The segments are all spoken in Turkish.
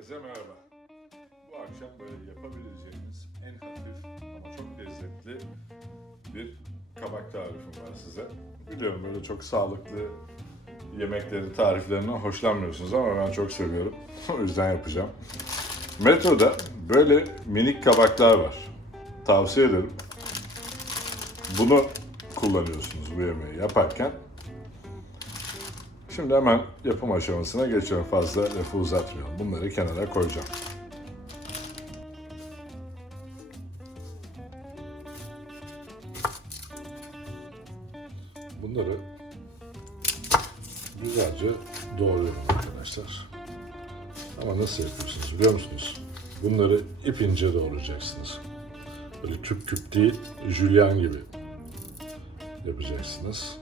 Herkese merhaba. Bu akşam böyle yapabileceğiniz en hafif ama çok lezzetli bir kabak tarifim var size. Biliyorum böyle çok sağlıklı yemekleri, tariflerinden hoşlanmıyorsunuz ama ben çok seviyorum. o yüzden yapacağım. Metroda böyle minik kabaklar var. Tavsiye ederim. Bunu kullanıyorsunuz bu yemeği yaparken. Şimdi hemen yapım aşamasına geçiyorum. Fazla lafı uzatmayalım. Bunları kenara koyacağım. Bunları güzelce doğruyorum arkadaşlar. Ama nasıl yapıyorsunuz biliyor musunuz? Bunları ip ince doğrayacaksınız. Böyle küp küp değil, jülyen gibi yapacaksınız.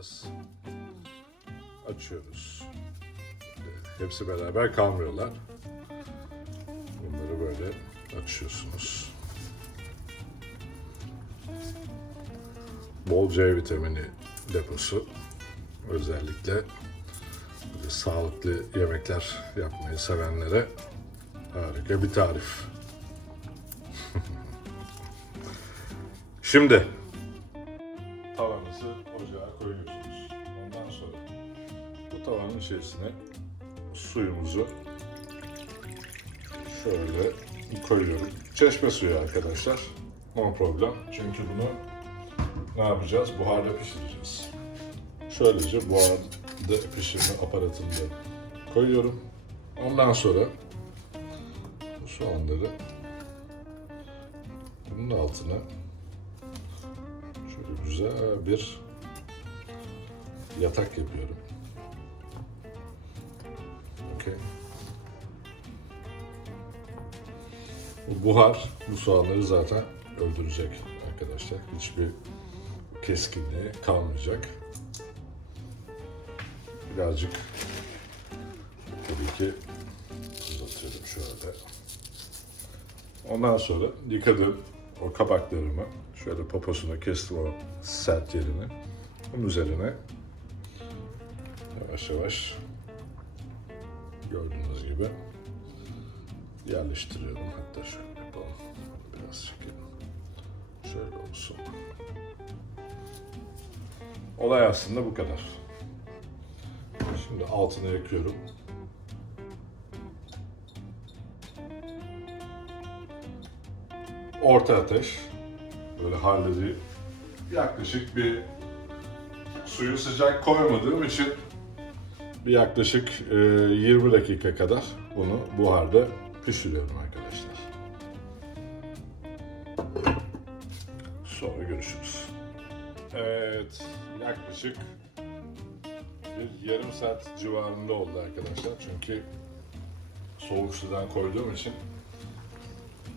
Biraz açıyoruz. Hepsi beraber kalmıyorlar. Bunları böyle açıyorsunuz. Bol C vitamini deposu. Özellikle böyle sağlıklı yemekler yapmayı sevenlere harika bir tarif. Şimdi tavanızı ocağa koyuyorsunuz. Ondan sonra bu tavanın içerisine suyumuzu şöyle koyuyorum. Çeşme suyu arkadaşlar. No problem. Çünkü bunu ne yapacağız? Buharda pişireceğiz. Şöylece buharda pişirme aparatında koyuyorum. Ondan sonra soğanları bunun altına güzel bir yatak yapıyorum. Okey. Bu buhar bu soğanları zaten öldürecek arkadaşlar. Hiçbir keskinliği kalmayacak. Birazcık tabii ki uzatıyorum şöyle. Ondan sonra yıkadığım o kabaklarımı şöyle poposuna kestim o sert yerini. Bunun üzerine yavaş yavaş gördüğünüz gibi yerleştiriyorum. Hatta şöyle yapalım. Biraz çekelim. Şöyle olsun. Olay aslında bu kadar. Şimdi altını yakıyorum. Orta ateş. Böyle halledi. Yaklaşık bir suyu sıcak koymadığım için bir yaklaşık e, 20 dakika kadar bunu buharda pişiriyorum arkadaşlar. Sonra görüşürüz. Evet, yaklaşık bir yarım saat civarında oldu arkadaşlar. Çünkü soğuk sudan koyduğum için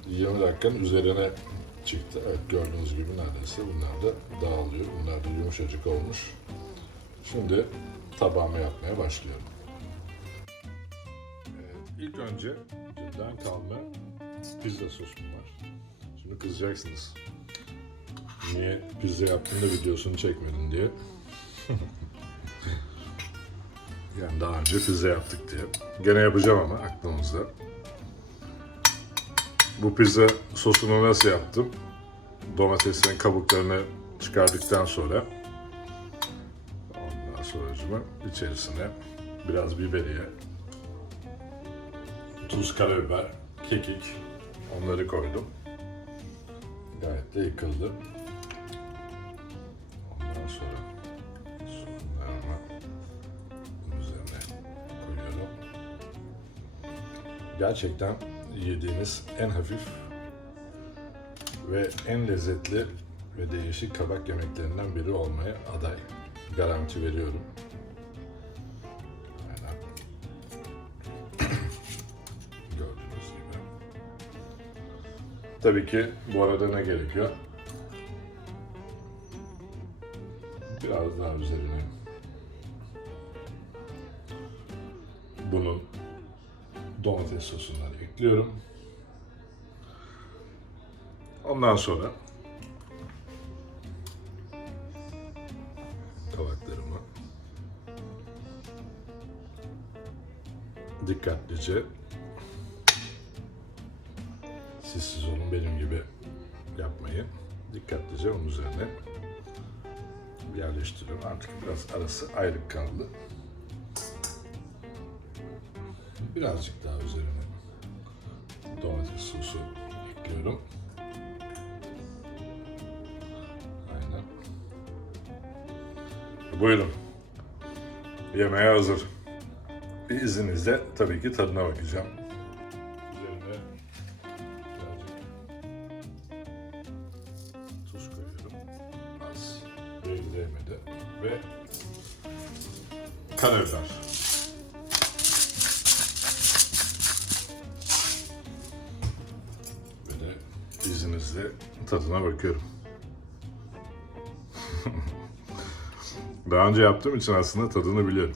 20 dakikanın üzerine çıktı. Evet gördüğünüz gibi neredeyse bunlar da dağılıyor. Bunlar da yumuşacık olmuş. Şimdi tabağımı yapmaya başlıyorum. Evet, ilk önce dünden kalma pizza sosum var. Şimdi kızacaksınız. Niye pizza yaptığında videosunu çekmedin diye. yani daha önce pizza yaptık diye. Gene yapacağım ama aklımızda. Bu pizza sosunu nasıl yaptım? Domateslerin kabuklarını çıkardıktan sonra ondan sonracıma içerisine biraz biberiye, tuz, karabiber, kekik onları koydum. Gayet de yıkıldı. Ondan sonra soğanlarımı üzerine koyuyorum. Gerçekten yediğimiz en hafif ve en lezzetli ve değişik kabak yemeklerinden biri olmaya aday. Garanti veriyorum. Aynen. Gördüğünüz gibi. Tabii ki bu arada ne gerekiyor? Biraz daha üzerine bunun domates sosundan ekliyorum. Ondan sonra tabaklarımı dikkatlice siz siz olun benim gibi yapmayın. Dikkatlice onun üzerine yerleştiriyorum. Artık biraz arası ayrık kaldı. Birazcık daha üzerine sosu ekliyorum. Aynen. Buyurun. Yemeğe hazır. Bir izninizle tabii ki tadına bakacağım. Üzerine tuz koyuyorum. Az değil. Ve karabiber. İzninizle tadına bakıyorum. Daha önce yaptığım için aslında tadını biliyorum.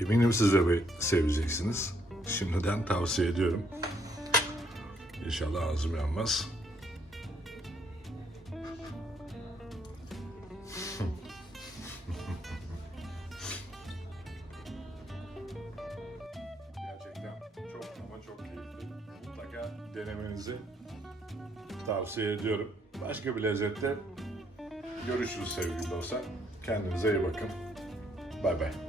Eminim siz de seveceksiniz. Şimdiden tavsiye ediyorum. İnşallah ağzım yanmaz. Gerçekten çok ama çok keyifli. Mutlaka denemenizi tavsiye ediyorum. Başka bir lezzette görüşürüz sevgili dostlar. Kendinize iyi bakın. Bay bay.